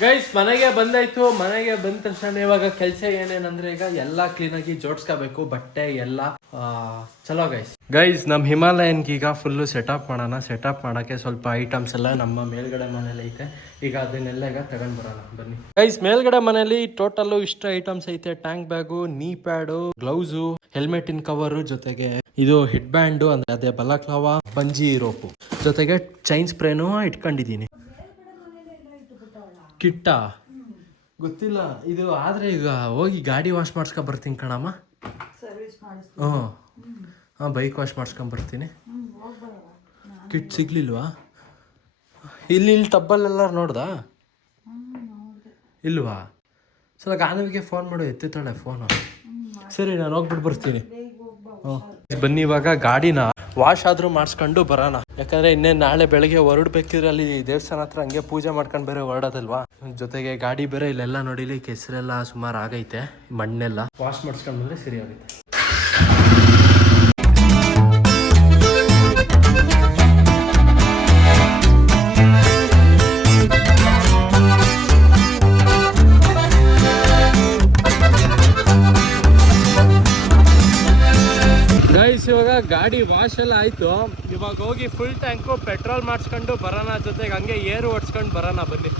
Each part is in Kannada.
ಗೈಸ್ ಮನೆಗೆ ಬಂದ ತಕ್ಷಣ ಇವಾಗ ಕೆಲಸ ಏನೇನಂದ್ರೆ ಈಗ ಎಲ್ಲಾ ಕ್ಲೀನ್ ಆಗಿ ಜೋಡಿಸ್ಕೋಬೇಕು, ಬಟ್ಟೆ ಎಲ್ಲ ಚಲೋ ಗೈಸ್ ನಮ್ ಹಿಮಾಲಯನ್ಗೆ ಈಗ ಫುಲ್ಲು ಸೆಟಪ್ ಮಾಡಕ್ಕೆ ಸ್ವಲ್ಪ ಐಟಮ್ಸ್ ಎಲ್ಲ ನಮ್ಮ ಮೇಲ್ಗಡೆ ಮನೇಲಿ ಐತೆ. ಈಗ ಅದನ್ನೆಲ್ಲ ಈಗ ತಗೊಂಡ್ ಬರೋಣ ಬನ್ನಿ ಗೈಸ್. ಮೇಲ್ಗಡೆ ಮನೇಲಿ ಟೋಟಲ್ ಇಷ್ಟು ಐಟಮ್ಸ್ ಐತೆ: ಟ್ಯಾಂಕ್ ಬ್ಯಾಗು, ನೀ ಪ್ಯಾಡು, ಗ್ಲೌಸು, ಹೆಲ್ಮೆಟ್ ಇನ್ ಕವರ್, ಜೊತೆಗೆ ಇದು ಹೆಡ್ ಬ್ಯಾಂಡು ಅಂದ್ರೆ ಅದೇ ಬಲಕ್ಲವ, ಬಂಜಿ ರೋಪು, ಜೊತೆಗೆ ಚೈನ್ ಸ್ಪ್ರೇನು ಇಟ್ಕೊಂಡಿದೀನಿ. ಕಿಟ್ಟ ಗೊತ್ತಿಲ್ಲ ಇದು, ಆದ್ರೆ ಈಗ ಹೋಗಿ ಗಾಡಿ ವಾಶ್ ಮಾಡಿಸ್ಕೊಂಡ್ ಬರ್ತೀನಿ ಕಣಮ್ಮ. ಹಾಂ ಬೈಕ್ ವಾಶ್ ಮಾಡಿಸ್ಕೊಂಡ್ ಬರ್ತೀನಿ. ಕಿಟ್ ಸಿಗ್ಲಿಲ್ವಾ? ಇಲ್ಲಿ ಟಬ್ಬಲ್ಲೆಲ್ಲ ನೋಡ್ದಾ? ಇಲ್ವಾ? ಸಲ ಗಾನವಿಗೆ ಫೋನ್ ಮಾಡು, ಎತ್ತಿತ್ತಾಳೆ ಫೋನು. ಸರಿ ನಾನು ಹೋಗ್ಬಿಟ್ಟು ಬರ್ತೀನಿ. ಬನ್ನಿ ಇವಾಗ ಗಾಡಿನ ವಾಶ್ ಆದ್ರೂ ಮಾಡಿಸ್ಕೊಂಡು ಬರೋಣ, ಯಾಕಂದ್ರೆ ಇನ್ನೇನು ನಾಳೆ ಬೆಳಗ್ಗೆ ಹೊರಡ್ಬೇಕಿದ್ರೆ ಅಲ್ಲಿ ದೇವಸ್ಥಾನ ಹತ್ರ ಹಂಗೆ ಪೂಜೆ ಮಾಡ್ಕೊಂಡು ಬೇರೆ ಹೊರಡೋದಲ್ವಾ. ಜೊತೆಗೆ ಗಾಡಿ ಬೇರೆ ಇಲ್ಲೆಲ್ಲ ನೋಡಿಲಿ ಕೆಸರೆಲ್ಲ ಸುಮಾರು ಆಗೈತೆ, ಮಣ್ಣೆಲ್ಲ ವಾಶ್ ಮಾಡಿಸ್ಕೊಂಡು ಬಂದ್ರೆ ಸರಿ ಆಗುತ್ತೆ. ಇವಾಗ ಗಾಡಿ ವಾಶ್ ಎಲ್ಲ ಆಯ್ತು. ಇವಾಗ ಹೋಗಿ ಫುಲ್ ಟ್ಯಾಂಕು ಪೆಟ್ರೋಲ್ ಮಾಡಿಸ್ಕೊಂಡು ಬರೋಣ, ಜೊತೆಗೆ ಹಂಗೆ ಏರು ಓಡಿಸ್ಕೊಂಡು ಬರೋಣ ಬನ್ನಿ.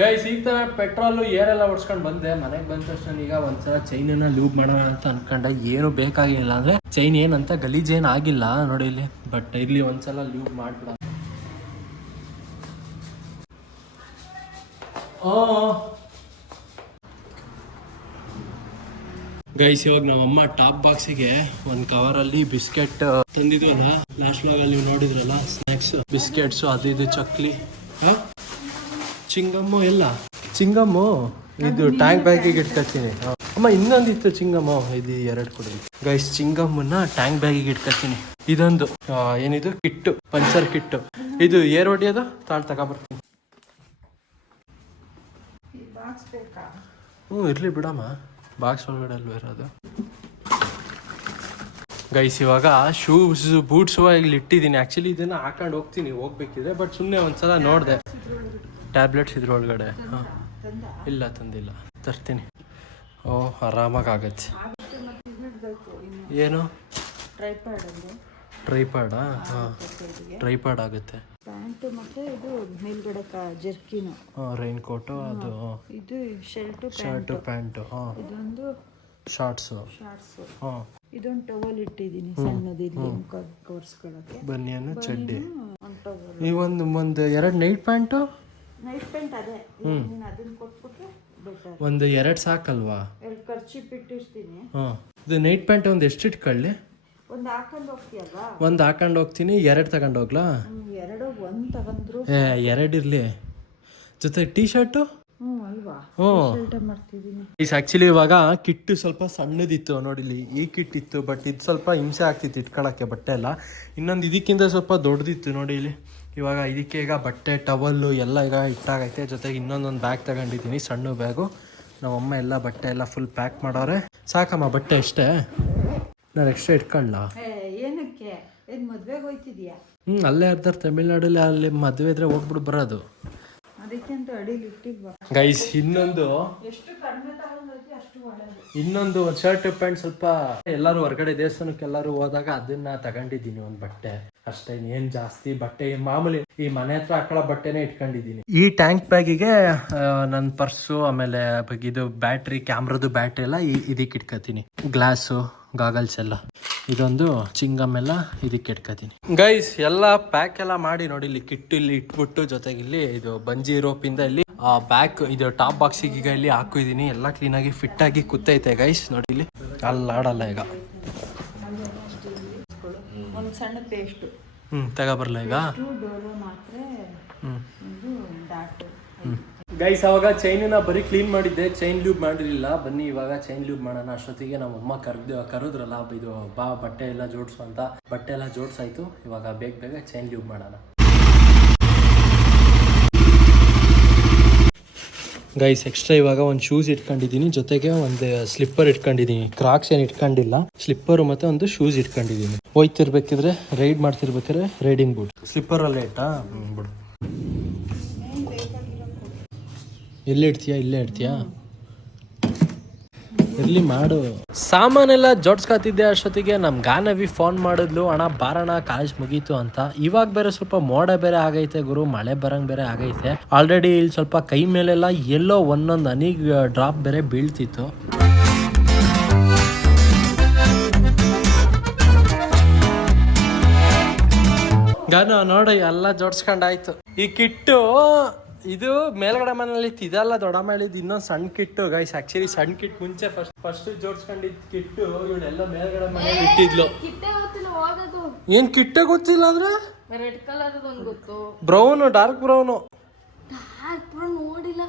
ಗೈಸ್ ಈಗ ತಾನೇ ಪೆಟ್ರೋಲು ಏರೆಲ್ಲ ಓಡಿಸ್ಕೊಂಡು ಬಂದೆ. ಮನೆಗೆ ಬಂದ ತಕ್ಷಣ ಈಗ ಒಂದ್ಸಲ ಚೈನನ್ನ ಲೂಬ್ ಮಾಡೋಣ ಅಂತ ಅನ್ಕೊಂಡೆ. ಏನು ಬೇಕಾಗಿಲ್ಲ ಅಂದ್ರೆ ಚೈನ್ ಏನಂತ ಗಲೀಜೇನು ಆಗಿಲ್ಲ ನೋಡಿ ಇಲ್ಲಿ, ಬಟ್ ಇಲ್ಲಿ ಒಂದ್ಸಲ ಲೂಬ್ ಮಾಡ್ಬಿಡ. ಗೈಸ್ ಇವಾಗ ನಮ್ಮಮ್ಮ ಟಾಪ್ ಬಾಕ್ಸಿಗೆ ಒಂದು ಕವರಲ್ಲಿ ಬಿಸ್ಕೆಟ್ ತಂದಿದ್ವಲ್ಲ, ಲಾಸ್ಟ್ ವ್ಲಾಗಲ್ಲಿ ನೀವು ನೋಡಿದ್ರಲ್ಲ, ಸ್ನ್ಯಾಕ್ಸ್ ಬಿಸ್ಕೆಟ್ಸು ಅದು ಇದು ಚಕ್ಲಿ, ಚಿಂಗಮ್ಮು ಎಲ್ಲ ಚಿಂಗಮ್ಮು ಇದು ಟ್ಯಾಂಕ್ ಬ್ಯಾಗಿಗೆ ಇಟ್ಕೊತೀನಿ. ಅಮ್ಮ ಇನ್ನೊಂದಿತ್ತು ಚಿಂಗಮ್ಮು, ಇದು 2 ಕೊಡಿ ಗೈಸ್. ಚಿಂಗಮ್ಮನ್ನ ಟ್ಯಾಂಕ್ ಬ್ಯಾಗಿಗೆ ಇಟ್ಕೊತೀನಿ. ಇದೊಂದು ಏನಿದು ಕಿಟ್ಟು, ಪಂಚರ್ ಕಿಟ್ಟು, ಇದು ಏರ್ ಹೊಡಿಯೋದು ತಾಳ್ ತಗೊಬರ್ತೀನಿ. ಇರ್ಲಿ ಬಿಡಮ್ಮ, ಬಾಕ್ಸ್ ಒಳಗಡೆ ಅಲ್ವ ಇರೋದು. ಗೈಸ್ ಇವಾಗ ಶೂಸ್ ಬೂಟ್ಸ್ ಇಲ್ಲಿ ಇಟ್ಟಿದ್ದೀನಿ. ಆ್ಯಕ್ಚುಲಿ ಇದನ್ನು ಹಾಕೊಂಡು ಹೋಗ್ಬೇಕಿದ್ರೆ, ಬಟ್ ಸುಮ್ಮನೆ ಒಂದ್ಸಲ ನೋಡಿದೆ. ಟ್ಯಾಬ್ಲೆಟ್ಸ್ ಇದ್ರೊಳಗಡೆ. ಹಾಂ ಇಲ್ಲ ತಂದಿಲ್ಲ, ತರ್ತೀನಿ. ಆರಾಮಾಗತ್ತೆ. ಏನು ಟ್ರೈಪಾಡಾ? ಹಾಂ ಟ್ರೈಪಾಡ್ ಆಗುತ್ತೆ. ಪ್ಯಾಂಟ್ ಮತ್ತೆ ಇದು ಮೇಲ್ಗಡೆ ಜರ್ಕಿನು, ರೈನ್ ಕೋಟು, ಅದು ಇದು ಶರ್ಟು ಪ್ಯಾಂಟು, ಇದೊಂದು ಶಾರ್ಟ್ಸು, ಇದೊಂದು ಟವಲ್ ಇಟ್ಟಿದ್ದೀನಿ ಸಣ್ಣದು ಇಲ್ಲಿ ಮುಖ ತೋರಿಸ್ಕೊಳ್ಳೋಕೆ. ಬನಿಯನು ಚಡ್ಡಿ, ಈ ಒಂದು 2 ನೈಟ್ ಪ್ಯಾಂಟು. ನೈಟ್ ಪ್ಯಾಂಟ್ ಅದೇ, ಅದನ್ನ ಕೊಟ್ಬಿಟ್ರೆ ಬೆಟರ್. ಒಂದು 2 ಸಾಕಲ್ವಾ? 2 ಖರ್ಚು ಇಟ್ಟಿರ್ತೀನಿ. ಇದು ನೈಟ್ ಪ್ಯಾಂಟ್ ಒಂದು ಎಷ್ಟು ಇಟ್ಕೊಳ್ಳಿ? ಒಂದು ಹಾಕೊಂಡು ಹೋಗ್ತೀಯಲ್ವಾ? ಒಂದು ಹಾಕೊಂಡು ಹೋಗ್ತೀನಿ. 2 ತಗೊಂಡು ಹೋಗ್ಲಾ? 2 1 ತಗೊಂಡ್ರು 2 ಇರಲಿ. ಜೊತೆ ಟೀ ಶರ್ಟು ಅಲ್ವಾ? ಮಾಡ್ತಿದ್ದೀನಿ. ಆ್ಯಕ್ಚುಲಿ ಇವಾಗ ಕಿಟ್ಟು ಸ್ವಲ್ಪ ಸಣ್ಣದಿತ್ತು ನೋಡಿಲಿ, ಈ ಕಿಟ್ ಇತ್ತು, ಬಟ್ ಇದು ಸ್ವಲ್ಪ ಹಿಂಸೆ ಆಗ್ತಿತ್ತು ಇಟ್ಕೊಳಕ್ಕೆ ಬಟ್ಟೆ ಎಲ್ಲ. ಇನ್ನೊಂದು ಇದಕ್ಕಿಂತ ಸ್ವಲ್ಪ ದೊಡ್ಡದಿತ್ತು ನೋಡಿ ಇಲ್ಲಿ. ಇವಾಗ ಇದಕ್ಕೆ ಈಗ ಬಟ್ಟೆ ಟವಲ್ಲು ಎಲ್ಲ ಈಗ ಇಟ್ಟಾಗೈತೆ. ಜೊತೆಗೆ ಇನ್ನೊಂದೊಂದು ಬ್ಯಾಗ್ ತಗೊಂಡಿದ್ದೀನಿ, ಸಣ್ಣ ಬ್ಯಾಗು. ನಮ್ಮಮ್ಮ ಎಲ್ಲ ಬಟ್ಟೆ ಎಲ್ಲ ಫುಲ್ ಪ್ಯಾಕ್ ಮಾಡೋರೆ. ಸಾಕಮ್ಮ ಬಟ್ಟೆ ಅಷ್ಟೇ? ನಾನು ಎಕ್ಸ್ಟ್ರಾ ಇಟ್ಕೊಳ್ಳ? ಏನಕ್ಕೆ? ಏನು ಮದುವೆಗೆ ಹೋಯ್ತಿದ್ಯಾ? ಅಲ್ಲೇ ಇರ್ತಾರೆ ತಮಿಳ್ನಾಡಲ್ಲಿ, ಅಲ್ಲಿ ಮದುವೆ ಇದ್ರೆ ಹೋಗ್ಬಿಟ್ಟು ಬರೋದು. ಅದಕ್ಕೆ ಅಂತ ಅಡಿಲಿ ಇಟ್ಟಿದ್ವಾ ಗೈಸ್. ಇನ್ನೊಂದು ಎಷ್ಟು ಕಡಿಮೆ ತಗೊಂಡೋಗಿ ಅಷ್ಟು ಒಳ್ಳೆಯದು. ಇನ್ನೊಂದು ಶರ್ಟ್ ಪ್ಯಾಂಟ್ ಸ್ವಲ್ಪ ಎಲ್ಲರೂ ಹೊರಗಡೆ ದೇವಸ್ಥಾನಕ್ಕೆ ಎಲ್ಲರೂ ಹೋದಾಗ ಅದನ್ನ ತಗೊಂಡಿದ್ದೀನಿ, ಒಂದು ಬಟ್ಟೆ ಅಷ್ಟೇ. ಏನ್ ಜಾಸ್ತಿ ಬಟ್ಟೆ ಮಾಮೂಲಿ ಈ ಮನೆ ಹತ್ರ ಹಾಕೊಳ್ಳೋ ಬಟ್ಟೆನೇ ಇಟ್ಕೊಂಡಿದ್ದೀನಿ. ಈ ಟ್ಯಾಂಕ್ ಬ್ಯಾಗಿಗೆ ನನ್ನ ಪರ್ಸು, ಆಮೇಲೆ ಇದು ಬ್ಯಾಟ್ರಿ, ಕ್ಯಾಮ್ರದ್ದು ಬ್ಯಾಟ್ರಿ ಎಲ್ಲ ಇದಕ್ಕೆ ಇಟ್ಕೊತೀನಿ. ಗ್ಲಾಸು, ಗಾಗಲ್ಸ್ ಎಲ್ಲ, ಇದೊಂದು ಚಿಂಗಮ್ ಎಲ್ಲ ಇದಕ್ಕೆ ಇಟ್ಕೊತೀನಿ. ಗೈಸ್ ಎಲ್ಲ ಪ್ಯಾಕ್ ಎಲ್ಲ ಮಾಡಿ ನೋಡಿ ಇಲ್ಲಿ ಕಿಟ್ಟು ಇಲ್ಲಿ ಇಟ್ಬಿಟ್ಟು, ಜೊತೆಗೆ ಇಲ್ಲಿ ಇದು ಬಂಜಿ ರೋಪಿಂದ ಇಲ್ಲಿ ಬ್ಯಾಕ್ ಇದು ಟಾಪ್ ಬಾಕ್ಸಿಗೆ ಈಗ ಇಲ್ಲಿ ಹಾಕಿದ್ದೀನಿ. ಎಲ್ಲ ಕ್ಲೀನಾಗಿ ಫಿಟ್ ಆಗಿ ಕೂತೈತೆ ಗೈಸ್ ನೋಡಿ ಇಲ್ಲಿ. ಅಲ್ಲಾಡಲ್ಲ ಈಗ. ಒಂದು ಸಣ್ಣ ಪೇಸ್ಟ್ ತಗೊಬರ್ಲ ಈಗ. ಡಾಟ್ ಗೈಸ್ ಅವಾಗ ಚೈನನ್ನ ಬರೀ ಕ್ಲೀನ್ ಮಾಡಿದ್ದೆ, ಚೈನ್ ಲೂಬ್ ಮಾಡಿರಲಿಲ್ಲ. ಬನ್ನಿ ಇವಾಗ ಚೈನ್ ಲೂಬ್ ಮಾಡೋಣ. ಅಷ್ಟೊತ್ತಿಗೆ ನಮ್ಮ ಅಮ್ಮ ಕರೆದ್ರಲ್ಲ, ಇದು ಬಾ ಬಟ್ಟೆ ಎಲ್ಲ ಜೋಡಿಸು ಅಂತ. ಬಟ್ಟೆ ಎಲ್ಲ ಜೋಡಿಸಾಯ್ತು. ಇವಾಗ ಬೇಗ ಚೈನ್ ಲೂಬ್ ಮಾಡೋಣ. ಗೈಸ್ ಎಕ್ಸ್ಟ್ರಾ ಇವಾಗ ಒಂದು ಶೂಸ್ ಇಟ್ಕೊಂಡಿದ್ದೀನಿ, ಜೊತೆಗೆ ಒಂದು ಸ್ಲಿಪ್ಪರ್ ಇಟ್ಕೊಂಡಿದ್ದೀನಿ. ಕ್ರಾಕ್ಸ್ ಏನು ಇಟ್ಕೊಂಡಿಲ್ಲ, ಸ್ಲಿಪ್ಪರು ಮತ್ತೆ ಒಂದು ಶೂಸ್ ಇಟ್ಕೊಂಡಿದ್ದೀನಿ. ಹೋಯ್ತಿರ್ಬೇಕಿದ್ರೆ ರೈಡ್ ಮಾಡ್ತಿರ್ಬೇಕಾದ್ರೆ ರೈಡಿಂಗ್ ಬೂಟ್. ಸ್ಲಿಪ್ಪರ್ ಅಲ್ಲೇ ಇಟ್ಟಾ ಬಿಡು. ಎಲ್ಲಿ ಇಡ್ತೀಯಾ? ಇಲ್ಲೇ ಇಡ್ತೀಯಾ? ಇರ್ಲಿ ಮಾಡು. ಸಾಮಾನೆಲ್ಲ ಜೋಡ್ಸ್ಕೊತಿದ್ದೆ ಅಷ್ಟೊತ್ತಿಗೆ ನಮ್ ಗಾನವಿ ಫೋನ್ ಮಾಡಿದ್ಲು, ಅಣ್ಣ ಬಾರಣ ಕಾಲೇಜ್ ಮುಗೀತು ಅಂತ. ಇವಾಗ ಬೇರೆ ಸ್ವಲ್ಪ ಮೋಡ ಬೇರೆ ಆಗೈತೆ ಗುರು, ಮಳೆ ಬರಂಗ್ ಬೇರೆ ಆಗೈತೆ. ಆಲ್ರೆಡಿ ಇಲ್ಲಿ ಸ್ವಲ್ಪ ಕೈ ಮೇಲೆಲ್ಲ ಎಲ್ಲೋ ಒಂದೊಂದು ಹನಿ ಡ್ರಾಪ್ ಬೇರೆ ಬೀಳ್ತಿತ್ತು. ಗಾನ ನೋಡಿ ಎಲ್ಲ ಜೋಡ್ಸ್ಕೊಂಡಾಯ್ತು. ಈ ಕಿಟ್ಟು ಇದು ಮೇಲ್ಗಡೆ ಮನೇಲಿ ಇದೆಲ್ಲ ದೊಡ್ಡ ಮಾಡಿದ್ ಇನ್ನೊಂದು ಸಣ್ಣ ಕಿಟ್ಟು ಗೈಸ್. ಆಕ್ಚುಲಿ ಸಣ್ಣ ಕಿಟ್ ಮುಂಚೆ ಫಸ್ಟ್ ಜೋಡ್ಸ್ಕೊಂಡಿದ್ ಕಿಟ್ಟು ಇವಳೆಲ್ಲ ಮೇಲ್ಗಡೆ ಮನೇಲಿ ಇಟ್ಟಿದ್ಲು. ಏನ್ ಕಿಟ್ಟೆ ಗೊತ್ತಿಲ್ಲ ಅಂದ್ರೆ ರೆಡ್ ಕಲರ್ ಗೊತ್ತು, ಬ್ರೌನು, ಡಾರ್ಕ್ ಬ್ರೌನು. ನೋಡಿಲ್ಲ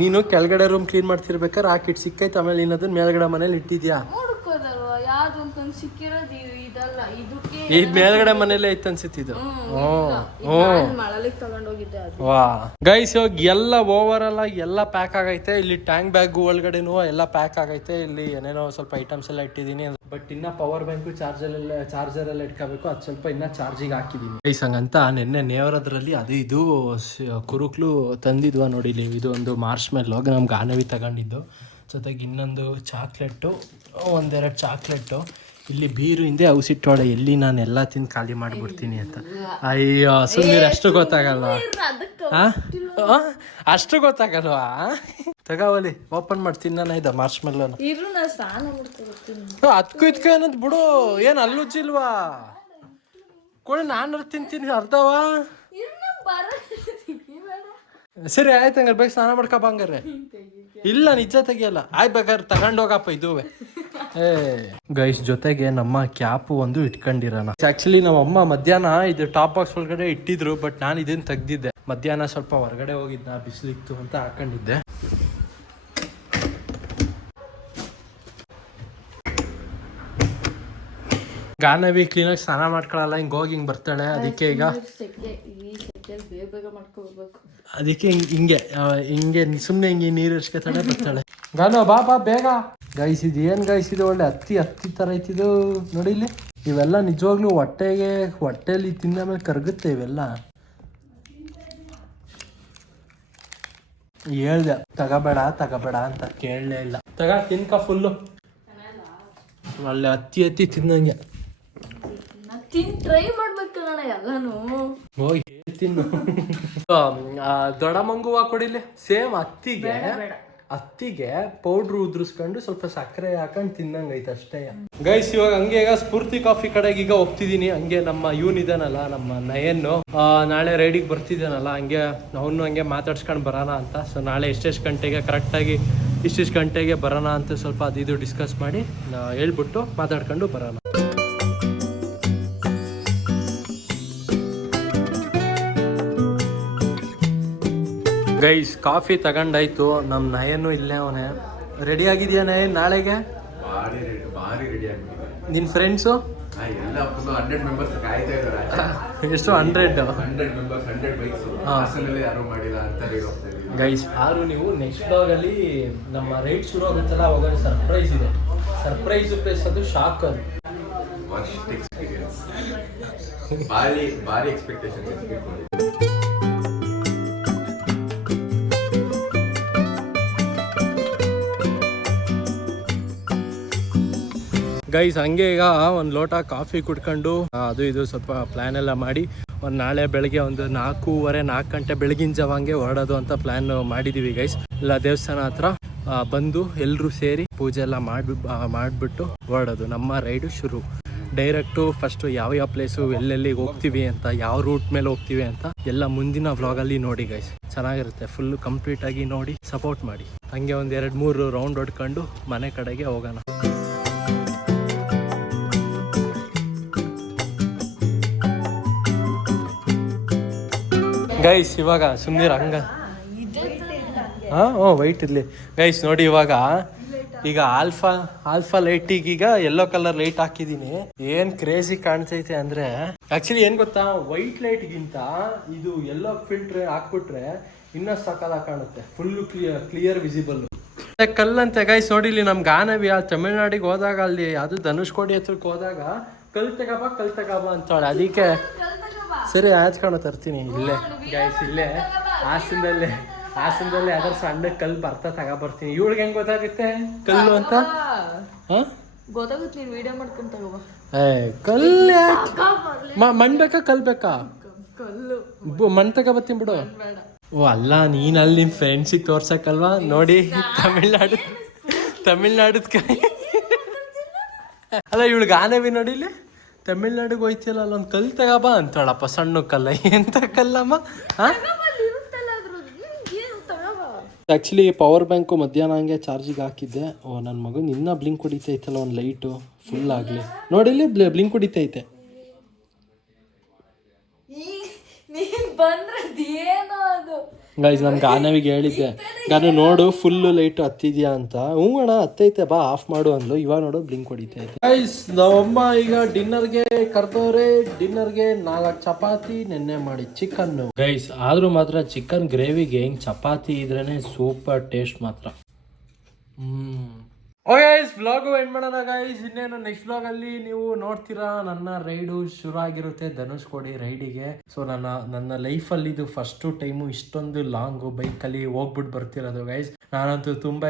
ನೀನು ಕೆಳಗಡೆ ರೂಮ್ ಕ್ಲೀನ್ ಮಾಡ್ತಿರ್ಬೇಕಾದ್ರೆ ಆ ಕಿಟ್ ಸಿಕ್ಕೈತೆ, ಆಮೇಲೆ ನೀನ್ ಅದನ್ನ ಮೇಲ್ಗಡೆ ಮನೇಲಿ ಇಟ್ಟಿದ್ಯಾ? ನೋಡ್ಕೋದಲ್ವಾ ಯಾವ್ದು ಅಂತ ಸಿಕ್ಕಿರೋದು ಇದಲ್ಲ, ಇದಕ್ಕೆ ಈ ಮೇಲ್ಗಡೆ ಮನೇಲೆ ಐತೆ ಅನ್ಸುತ್ತಿದ್ದು. ಮಳಲಿಗೆ ತಗೊಂಡೋಗಿದ್ದೆ ಅದು. ವಾ ಗೈಸ್ ಇವಾಗ ಎಲ್ಲ ಓವರ್ ಅಲ್ಲ ಎಲ್ಲ ಪ್ಯಾಕ್ ಆಗೈತೆ. ಇಲ್ಲಿ ಟ್ಯಾಂಕ್ ಬ್ಯಾಗ್ ಒಳಗಡೆನೂ ಎಲ್ಲ ಪ್ಯಾಕ್ ಆಗೈತೆ. ಇಲ್ಲಿ ಏನೇನೋ ಸ್ವಲ್ಪ ಐಟಮ್ಸ್ ಎಲ್ಲ ಇಟ್ಟಿದ್ದೀನಿ. ಬಟ್ ಇನ್ನ ಪವರ್ ಬ್ಯಾಂಕು ಚಾರ್ಜರ್ ಎಲ್ಲ ಇಟ್ಕೋಬೇಕು. ಅದು ಸ್ವಲ್ಪ ಇನ್ನ ಚಾರ್ಜಿಗೆ ಹಾಕಿದೀನಿ ಗೈಸ್. ಹಂಗಂತ ನಿನ್ನೆ ನೇವರದ್ರಲ್ಲಿ ಅದು ಇದು ಕುರುಕ್ಲು ತಂದಿದ್ವಾ ನೋಡಿ. ಇದು ಒಂದು ಮಾರ್ಚ್ ಮೇಲೆ ಹೋಗಿ ನಮ್ಗೆ ಗಾನವಿ ತಗೊಂಡಿದ್ದು. ಜೊತೆಗೆ ಇನ್ನೊಂದು ಚಾಕ್ಲೇಟು, ಒಂದೆರಡು ಚಾಕ್ಲೇಟು. ಇಲ್ಲಿ ಬೀರು ಹಿಂದೆ ಔಸಿಟ್ಟೋಳೆ ಎಲ್ಲಿ ನಾನು ಎಲ್ಲ ತಿಂದು ಖಾಲಿ ಮಾಡಿಬಿಡ್ತೀನಿ ಅಂತ. ಅಯ್ಯೋ ಸುಮ್ಮನೆ ಅಷ್ಟು ಗೊತ್ತಾಗಲ್ವಾ? ಅಷ್ಟು ಗೊತ್ತಾಗಲ್ವಾ? ತಗೋವಲಿ ಓಪನ್ ಮಾಡ್ತೀನಿ ನಾನು. ಇದು ಮಾರ್ಚ್ ಮೇಲೆ ಅದಕ್ಕೂ ಇದ್ಕೊ ಅನ್ನೋದು ಬಿಡು. ಏನು ಅಲ್ಲುಜ್ಜಿಲ್ವಾ? ಕೊಡಿ ನಾನು ತಿಂತೀನಿ ಅರ್ಧವಾ. ಸರಿ ಆಯ್ತು ಹಂಗಾರೆ ಬೇಕು ಸ್ನಾನ ಮಾಡ್ಕೊಬ ಹಂಗಾರೆ. ಇಲ್ಲ ನಿಜ ತೆಗಿಯಲ್ಲ. ಆಯ್ತು ಬೇಕಾದ್ರೆ ತಗೊಂಡೋಗಪ್ಪ ಇದುವೆ. ಗೈಸ್ ಜೊತೆಗೆ ನಮ್ಮ ಕ್ಯಾಪು ಒಂದು ಇಟ್ಕೊಂಡಿರೋಣ. ಆಕ್ಚುಲಿ ನಮ್ಮ ಅಮ್ಮ ಮಧ್ಯಾಹ್ನ ಇದು ಟಾಪ್ ಬಾಕ್ಸ್ ಒಳಗಡೆ ಇಟ್ಟಿದ್ರು, ಬಟ್ ನಾನು ಇದನ್ನ ತೆಗ್ದಿದ್ದೆ. ಮಧ್ಯಾಹ್ನ ಸ್ವಲ್ಪ ಹೊರಗಡೆ ಹೋಗಿದ್ನ, ಬಿಸಿಲಿತ್ತು ಅಂತ ಹಾಕೊಂಡಿದ್ದೆ. ಗಾನವಿ ಕ್ಲೀನಾಗಿ ಸ್ನಾನ ಮಾಡ್ಕೊಳಲ್ಲ, ಹಿಂಗೆ ಹೋಗಿ ಹಿಂಗೆ ಬರ್ತಾಳೆ. ಅದಕ್ಕೆ ಈಗ ಅದಕ್ಕೆ ಹಿಂಗೆ ಸುಮ್ಮನೆ ಹಿಂಗೆ ನೀರು ಇರ್ಸ್ಕೊತಾಳೆ ಬರ್ತಾಳೆ. ಗಾನ ಬಾ ಬೇಗ. ಗೈಸ್ ಇದು ಏನು ಗೈಸ್, ಇದು ಒಳ್ಳೆ ಹತ್ತಿ ಥರ ಐತಿದು ನೋಡಿ. ಇಲ್ಲಿ ಇವೆಲ್ಲ ನಿಜವಾಗ್ಲೂ ಹೊಟ್ಟೆಲಿ ತಿಂದ ಮೇಲೆ ಕರಗುತ್ತೆ ಇವೆಲ್ಲ. ಹೇಳ್ದೆ ತಗೋಬೇಡ ಅಂತ, ಕೇಳಲೇ ಇಲ್ಲ. ತಿನ್ಕ ಫುಲ್ಲು ಒಳ್ಳೆ ಹತ್ತಿ ತಿನ್ನಂಗೆ. ಟ್ರೈ ಮಾಡ್ಬೇಕಣ್ಣ ಎಲ್ಲಾನು. ಹೋಗಿ ತಿನ್ನು. ದೊಡ್ಡ ಮಂಗುವ ಕೊಡಿಲಿ. ಸೇಮ್ ಹತ್ತಿಗೆ ಪೌಡ್ರು ಉದ್ರಿಸ್ಕೊಂಡು ಸ್ವಲ್ಪ ಸಕ್ಕರೆ ಹಾಕೊಂಡು ತಿನ್ನಂಗೈತೆ ಅಷ್ಟೇ ಗೈಸ್. ಇವಾಗ ಹಂಗೆ ಈಗ ಸ್ಫೂರ್ತಿ ಕಾಫಿ ಕಡೆಗೆ ಈಗ ಹೋಗ್ತಿದ್ದೀನಿ. ಹಂಗೆ ನಮ್ಮ ಇದಾನಲ್ಲ, ನಮ್ಮ ನಯನ್ನು ನಾಳೆ ರೈಡಿಗೆ ಬರ್ತಿದ್ದಾನಲ್ಲ, ಹಂಗೆ ಅವನು ಹಂಗೆ ಮಾತಾಡ್ಸ್ಕೊಂಡು ಬರೋಣ ಅಂತ. ಸೊ ನಾಳೆ ಎಷ್ಟೆಷ್ಟು ಗಂಟೆಗೆ ಕರೆಕ್ಟಾಗಿ ಇಷ್ಟಿಷ್ಟು ಗಂಟೆಗೆ ಬರೋಣ ಅಂತ ಸ್ವಲ್ಪ ಅದು ಡಿಸ್ಕಸ್ ಮಾಡಿ ಹೇಳ್ಬಿಟ್ಟು ಮಾತಾಡ್ಕೊಂಡು ಬರೋಣ. ಗೈಸ್ ಕಾಫಿ ತಗೊಂಡಾಯ್ತು. ನಮ್ಮ ನಯನು ಇಲ್ಲೇ ಅವನೇ. ರೆಡಿ ಆಗಿದೆಯಾ ನಯನ್ ನಾಳೆಗೆ? ನಿನ್ನ ಫ್ರೆಂಡ್ಸು ಎಷ್ಟು? 100 ಗೈಸ್. ಯಾರು ನೀವು ನೆಕ್ಸ್ಟ್ ಬ್ಲಾಗಲ್ಲಿ ನಮ್ಮ ರೈಡ್ ಶುರು ಆಗುತ್ತಲ್ಲ ಅವಾಗ ಸರ್ಪ್ರೈಸ್ ಇದೆ. ಸರ್ಪ್ರೈಸ್ ಪ್ಲೇಸ್ ಅದು ಶಾಕ್. ಅದು ಭಾರಿ ಎಕ್ಸ್ಪೆಕ್ಟೇಷನ್. ಗೈಸ್ ಹಂಗೆ ಈಗ ಒಂದು ಲೋಟ ಕಾಫಿ ಕುಡ್ಕೊಂಡು ಅದು ಇದು ಸ್ವಲ್ಪ ಪ್ಲ್ಯಾನ್ ಎಲ್ಲ ಮಾಡಿ ಒಂದು ನಾಳೆ ಬೆಳಗ್ಗೆ ಒಂದು 4 ಗಂಟೆ ಬೆಳಗಿನ ಜಾವಂಗೆ ಹೊರಡೋದು ಅಂತ ಪ್ಲ್ಯಾನ್ ಮಾಡಿದ್ದೀವಿ ಗೈಸ್. ಇಲ್ಲ ದೇವಸ್ಥಾನ ಹತ್ರ ಬಂದು ಎಲ್ಲರೂ ಸೇರಿ ಪೂಜೆ ಎಲ್ಲ ಮಾಡಿಬಿಟ್ಟು ಹೊರಡೋದು. ನಮ್ಮ ರೈಡು ಶುರು. ಡೈರೆಕ್ಟು ಫಸ್ಟು ಯಾವ ಪ್ಲೇಸು ಎಲ್ಲೆಲ್ಲಿಗೆ ಹೋಗ್ತೀವಿ ಅಂತ, ಯಾವ ರೂಟ್ ಮೇಲೆ ಹೋಗ್ತೀವಿ ಅಂತ ಎಲ್ಲ ಮುಂದಿನ ವ್ಲಾಗಲ್ಲಿ ನೋಡಿ ಗೈಸ್. ಚೆನ್ನಾಗಿರುತ್ತೆ. ಫುಲ್ಲು ಕಂಪ್ಲೀಟಾಗಿ ನೋಡಿ ಸಪೋರ್ಟ್ ಮಾಡಿ. ಹಂಗೆ ಒಂದು 2-3 ರೌಂಡ್ ಹೊಡ್ಕೊಂಡು ಮನೆ ಕಡೆಗೆ ಹೋಗೋಣ. ಗೈಸ್ ಇವಾಗ ಸುಮ್ಮನೆ ಹಂಗ ವೈಟ್ ಇರಲಿ ಗೈಸ್. ನೋಡಿ ಇವಾಗ ಈಗ ಆಲ್ಫಾ ಲೈಟಿಗೆ ಈಗ ಯೆಲ್ಲೋ ಕಲರ್ ಲೈಟ್ ಹಾಕಿದೀನಿ. ಏನ್ ಕ್ರೇಜಿ ಕಾಣ್ತೈತೆ ಅಂದ್ರೆ ಆ್ಯಕ್ಚುಲಿ ಏನು ಗೊತ್ತಾ, ವೈಟ್ ಲೈಟ್ಗಿಂತ ಇದು ಎಲ್ಲೋ ಫಿಲ್ಟ್ರ್ ಹಾಕ್ಬಿಟ್ರೆ ಇನ್ನೂ ಸಕಾಲ ಕಾಣುತ್ತೆ, ಫುಲ್ಲು ಕ್ಲಿಯರ್ ವಿಸಿಬಲ್. ಕಲ್ಲಂತೆ ಗೈಸ್ ನೋಡಿ, ಇಲ್ಲಿ ನಮ್ಗೆ ಆನವಿ ತಮಿಳ್ನಾಡಿಗೆ ಹೋದಾಗ ಅಲ್ಲಿ ಅದು ಧನುಷ್ಕೋಡಿ ಹತ್ರಕ್ಕೆ ಹೋದಾಗ ಕಲ್ ತಗೋಬ ಅಂತಾಳೆ. ಅದಕ್ಕೆ ಸರಿ ಆಯ್ತು ತರ್ತೀನಿ. ಇಲ್ಲೇ ಗೈಸ್, ಇಲ್ಲೇ ಹಾಸನದಲ್ಲಿ ಅದ್ರ ಸಣ್ಣ ಕಲ್ಲು ಬರ್ತಾ ತಗೊಬರ್ತೀನಿ. ಇವಳಿಗೆ ಹೆಂಗೆ ಗೊತ್ತಾಗುತ್ತೆ ಕಲ್ಲು ಅಂತ? ಹಾಂ ಗೊತ್ತಾಗುತ್ತೆ, ನೀನು ವಿಡಿಯೋ ಮಾಡ್ಕೊಂಡು ತಗೋಬ. ಕಲ್ಲು ಮಣ್ ಬೇಕಾ ಕಲ್ ಬೇಕಾ? ಕಲ್ಲು ಮಣ್ ತಗೊಬತ್ತೀನಿ ಬಿಡು. ಓ ಅಲ್ಲ, ನೀನು ಅಲ್ಲಿ ನಿಮ್ಮ ಫ್ರೆಂಡ್ಸಿಗೆ ತೋರ್ಸಕ್ಕಲ್ವಾ? ನೋಡಿ ತಮಿಳ್ನಾಡು ಕೈ ಅಲ್ಲ, ಇವಳಿಗೆ ಆನೆವಿ ನೋಡಿ ಇಲ್ಲಿ ತಮಿಳ್ನಾಡಿಗೆ ಹೋಯ್ತಿಲ್ಲ, ಅಲ್ಲೊಂದು ಕಲ್ಲು ತಗೋಬ ಅಂತಾಳಪ್ಪ, ಸಣ್ಣ ಕಲ್ಲ. ಎಂತ ಕಲ್ಲಮ್ಮ? ಹಾಂ, ಆ್ಯಕ್ಚುಲಿ ಪವರ್ ಬ್ಯಾಂಕು ಮಧ್ಯಾಹ್ನ ಹಂಗೆ ಚಾರ್ಜಿಗೆ ಹಾಕಿದ್ದೆ. ಓ ನನ್ನ ಮಗನ ಇನ್ನೂ ಬ್ಲಿಂಕ್ ಹೊಡಿತೈತಲ್ಲ, ಒಂದು ಲೈಟು ಫುಲ್ ಆಗಲಿ ನೋಡಿಲ್ಲಿ ಬ್ಲಿಂಕ್ ಹೊಡಿತೈತೆ. ಗೈಸ್ ನಮ್ಗೆ ಆನವಿಗೆ ಹೇಳಿದ್ದೆ, ನಾನು ನೋಡು ಫುಲ್ಲು ಲೈಟು ಹತ್ತಿದ್ಯಾ ಅಂತ. ಹ್ಞೂ ಅಣ್ಣ ಹತ್ತೈತೆ, ಬಾ ಆಫ್ ಮಾಡು ಅಂದ್ಲು. ಇವಾಗ ನೋಡು ಬ್ಲಿಂಕ್ ಹೊಡಿತೈತೆ. ಗೈಸ್ ನಮ್ಮಮ್ಮ ಈಗ ಡಿನ್ನರ್ಗೆ ಕರ್ದವ್ರೆ. ಡಿನ್ನರ್ಗೆ 4 ಚಪಾತಿ, ನೆನ್ನೆ ಮಾಡಿ ಚಿಕನ್ನು. ಗೈಸ್ ಆದ್ರೂ ಮಾತ್ರ ಚಿಕನ್ ಗ್ರೇವಿಗೆ ಹಿಂಗೆ ಚಪಾತಿ ಇದ್ರೇನೆ ಸೂಪರ್ ಟೇಸ್ಟ್ ಮಾತ್ರ. ಗೈಸ್ ವ್ಲಾಗು ಎಂಡ್ ಮಾಡೋಣ ಗೈಸ್. ಇನ್ನೇನು ನೆಕ್ಸ್ಟ್ ವ್ಲಾಗಲ್ಲಿ ನೀವು ನೋಡ್ತೀರಾ, ನನ್ನ ರೈಡು ಶುರು ಆಗಿರುತ್ತೆ ಧನುಷ್ಕೋಡಿ ರೈಡಿಗೆ. ಸೊ ನನ್ನ ಲೈಫಲ್ಲಿ ಇದು ಫಸ್ಟು ಟೈಮು ಇಷ್ಟೊಂದು ಲಾಂಗು ಬೈಕಲ್ಲಿ ಹೋಗ್ಬಿಟ್ಟು ಬರ್ತಿರೋದು ಗೈಸ್. ನಾನಂತೂ ತುಂಬ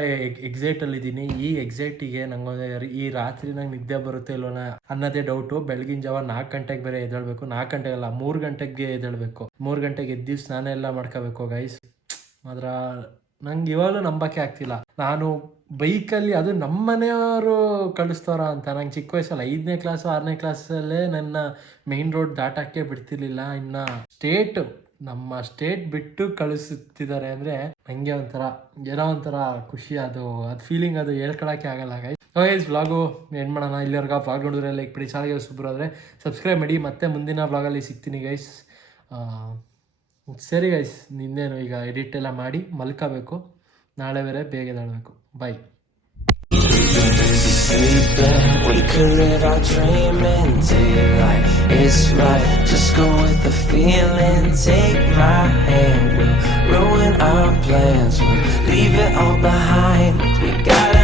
ಎಕ್ಸೈಟಲ್ಲಿದ್ದೀನಿ. ಈ ಎಕ್ಸೈಟಿಗೆ ನಂಗೆ ಈ ರಾತ್ರಿ ನಂಗೆ ನಿದ್ದೆ ಬರುತ್ತೆ ಇಲ್ವನ ಅನ್ನೋದೇ ಡೌಟು. ಬೆಳಗಿನ ಜಾವ 4 ಗಂಟೆಗೆ ಬೇರೆ ಎದ್ದೇಳಬೇಕು. 4 ಗಂಟೆಗಲ್ಲ 3 ಗಂಟೆಗೆ ಎದ್ದೇಳಬೇಕು. 3 ಗಂಟೆಗೆ ಎದ್ದು ಸ್ನಾನ ಎಲ್ಲ ಮಾಡ್ಕೋಬೇಕು ಗೈಸ್. ಮಾತ್ರ ನಂಗೆ ಇವಾಗಲೂ ನಂಬಕ್ಕೆ ಆಗ್ತಿಲ್ಲ, ನಾನು ಬೈಕಲ್ಲಿ ಅದು ನಮ್ಮ ಮನೆಯವರು ಕಳಿಸ್ತವ್ರ ಅಂತ. ನಂಗೆ ಚಿಕ್ಕ ವಯಸ್ಸಲ್ಲಿ 5ನೇ ಕ್ಲಾಸು 6ನೇ ಕ್ಲಾಸಲ್ಲೇ ನನ್ನ ಮೇನ್ ರೋಡ್ ದಾಟಕ್ಕೆ ಬಿಡ್ತಿರ್ಲಿಲ್ಲ. ಇನ್ನು ನಮ್ಮ ಸ್ಟೇಟ್ ಬಿಟ್ಟು ಕಳಿಸುತ್ತಿದ್ದಾರೆ ಅಂದರೆ ನನಗೆ ಏನೋ ಒಂಥರ ಖುಷಿ. ಅದು ಫೀಲಿಂಗ್ ಅದು ಹೇಳ್ಕೊಳಕ್ಕೆ ಆಗಲ್ಲ ಗೈಸ್. ವ್ಲಾಗು ಎಂಡ್ ಮಾಡೋಣ. ಇಲ್ಲಿವರೆಗೆ ವ್ಲಾಗ್ ನೋಡಿದ್ರೆ ಲೈಕ್ ಬಿಡಿ, ಚಾನಲ್ಗೆ ಸೂಪರ್ ಆದರೆ ಸಬ್ಸ್ಕ್ರೈಬ್ ಮಾಡಿ. ಮತ್ತೆ ಮುಂದಿನ ವ್ಲಾಗಲ್ಲಿ ಸಿಗ್ತೀನಿ ಗೈಸ್. ಸರಿ ಗೈಸ್, ನಿನ್ನೇನು ಈಗ ಎಡಿಟ್ ಎಲ್ಲ ಮಾಡಿ ಮಲ್ಕೋಬೇಕು. ನಾಳೆ ಬೇರೆ ಬೇಗ ಎದ್ದೇಳಬೇಕು. ಬಾಯ್. We could live our dream and daylight. It's right, just go with the feeling. Take my hand, we'll ruin our plans. We'll leave it all behind. We gotta